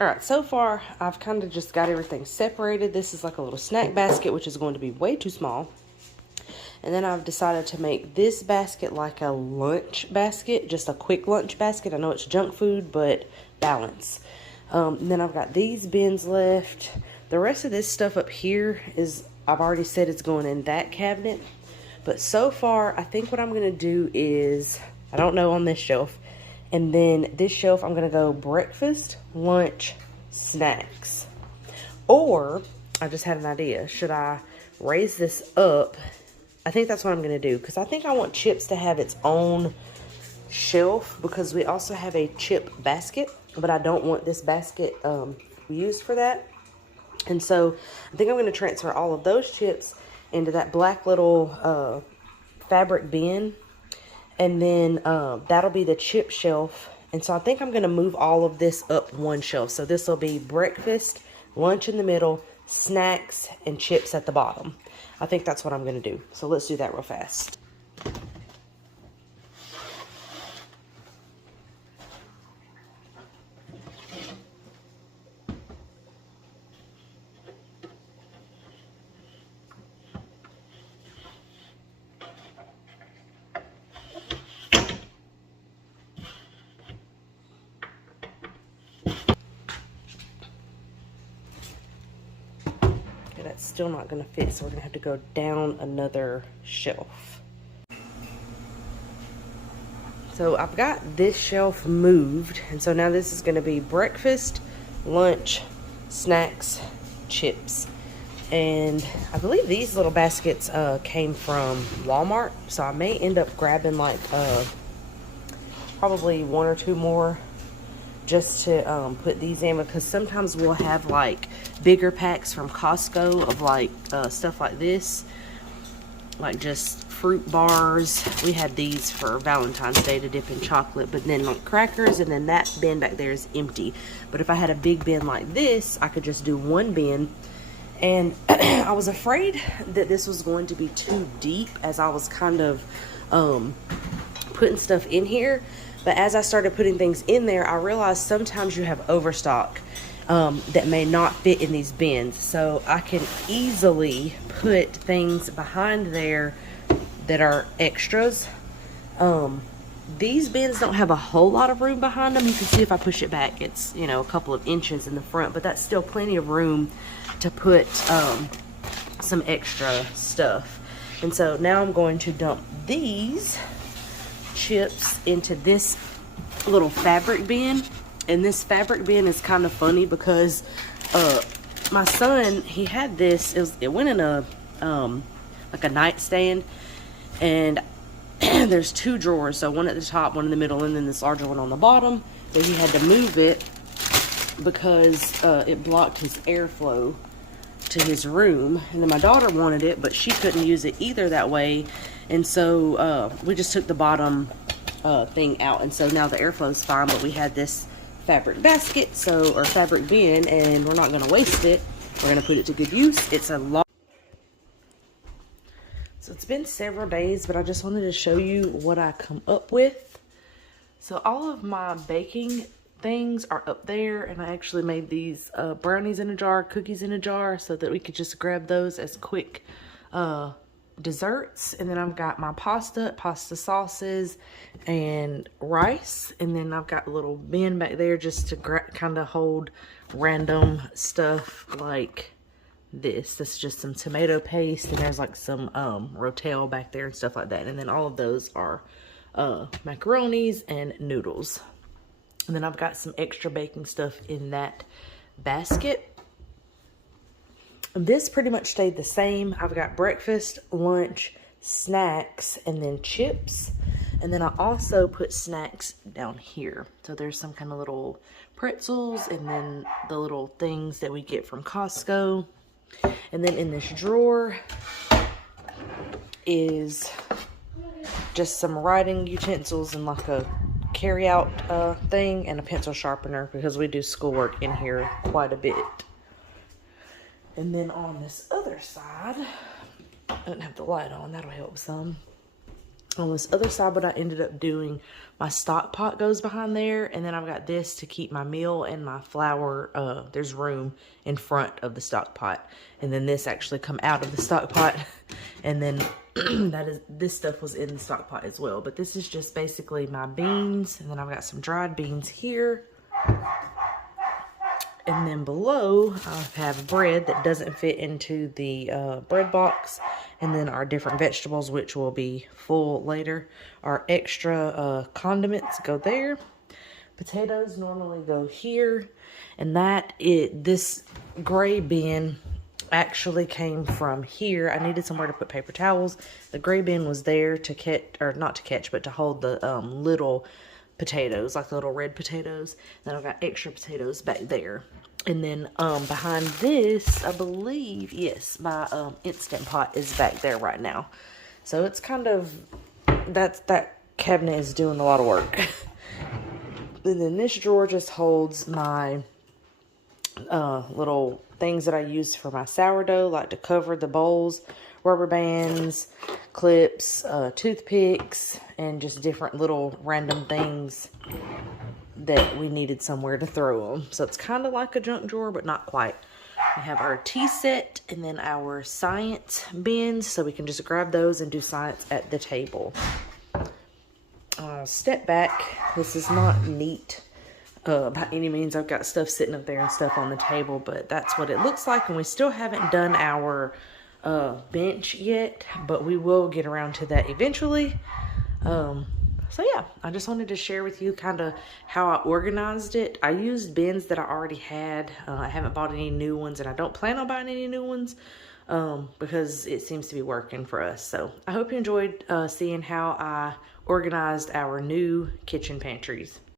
All right, so far I've kind of just got everything separated. This is like a little snack basket, which is going to be way too small. And then I've decided to make this basket like a lunch basket, just a quick lunch basket. I know it's junk food, but balance. And then I've got these bins left. The rest of this stuff up here is, I've already said it's going in that cabinet. But so far, I think what I'm going to do is, I don't know on this shelf. And then this shelf, I'm going to go breakfast, lunch, snacks. Or, I just had an idea. Should I raise this up? I think that's what I'm going to do, because I think I want chips to have its own shelf, because we also have a chip basket, but I don't want this basket used for that. And so I think I'm going to transfer all of those chips into that black little fabric bin, and then that'll be the chip shelf. And so I think I'm going to move all of this up one shelf. So this will be breakfast, lunch in the middle, snacks, and chips at the bottom. I think that's what I'm going to do. So let's do that real fast. That's still not going to fit, so we're going to have to go down another shelf. So I've got this shelf moved, and so now this is going to be breakfast, lunch, snacks, chips. And I believe these little baskets came from Walmart, so I may end up grabbing like probably one or two more just to put these in, because sometimes we'll have like bigger packs from Costco of like stuff like this, like just fruit bars. We had these for Valentine's Day to dip in chocolate, but then like crackers, and then that bin back there is empty. But if I had a big bin like this, I could just do one bin. And I was afraid that this was going to be too deep as I was kind of putting stuff in here. But as I started putting things in there, I realized sometimes you have overstock that may not fit in these bins. So I can easily put things behind there that are extras. These bins don't have a whole lot of room behind them. You can see if I push it back, it's, you know, a couple of inches in the front, but that's still plenty of room to put some extra stuff. And so now I'm going to dump these chips into this little fabric bin. And this fabric bin is kind of funny because my son, he had this, it went in a like a nightstand, and there's two drawers, so one at the top, one in the middle, and then this larger one on the bottom. But he had to move it because it blocked his airflow to his room. And then my daughter wanted it, but she couldn't use it either that way. And so we just took the bottom thing out, and so now the airflow is fine. But we had this fabric basket, or fabric bin, and we're not going to waste it. We're going to put it to good use. It's a lot. So it's been several days, but I just wanted to show you what I come up with. So all of my baking things are up there, and I actually made these brownies in a jar, cookies in a jar, so that we could just grab those as quick desserts. And then I've got my pasta sauces, and rice. And then I've got a little bin back there just to kind of hold random stuff like this. This is just some tomato paste, and there's like some rotel back there and stuff like that. And then all of those are macaronis and noodles. And then I've got some extra baking stuff in that basket. This pretty much stayed the same. I've got breakfast, lunch, snacks, and then chips. And then I also put snacks down here. So there's some kind of little pretzels, and then the little things that we get from Costco. And then in this drawer is just some writing utensils and like a carry-out thing, and a pencil sharpener, because we do schoolwork in here quite a bit. And then on this other side, I don't have the light on, that'll help some. On this other side, what I ended up doing, my stock pot goes behind there, and then I've got this to keep my meal and my flour. There's room in front of the stock pot, and then this actually come out of the stock pot, and then this stuff was in the stock pot as well. But this is just basically my beans, and then I've got some dried beans here. And then below, I have bread that doesn't fit into the bread box. And then our different vegetables, which will be full later. Our extra condiments go there. Potatoes normally go here. And this gray bin actually came from here. I needed somewhere to put paper towels. The gray bin was there to catch, or not to catch, but to hold the little potatoes, like the little red potatoes. Then I've got extra potatoes back there. And then behind this, I believe, yes, my Instant Pot is back there right now. So it's kind of, that cabinet is doing a lot of work. And then this drawer just holds my little things that I use for my sourdough, like to cover the bowls, rubber bands, clips, toothpicks, and just different little random things that we needed somewhere to throw them. So it's kind of like a junk drawer, but not quite. We have our tea set and then our science bins, so we can just grab those and do science at the table. Step back. This is not neat by any means. I've got stuff sitting up there and stuff on the table, but that's what it looks like. And we still haven't done our bench yet, but we will get around to that eventually. So yeah, I just wanted to share with you kind of how I organized it. I used bins that I already had. I haven't bought any new ones, and I don't plan on buying any new ones because it seems to be working for us. So I hope you enjoyed seeing how I organized our new kitchen pantries.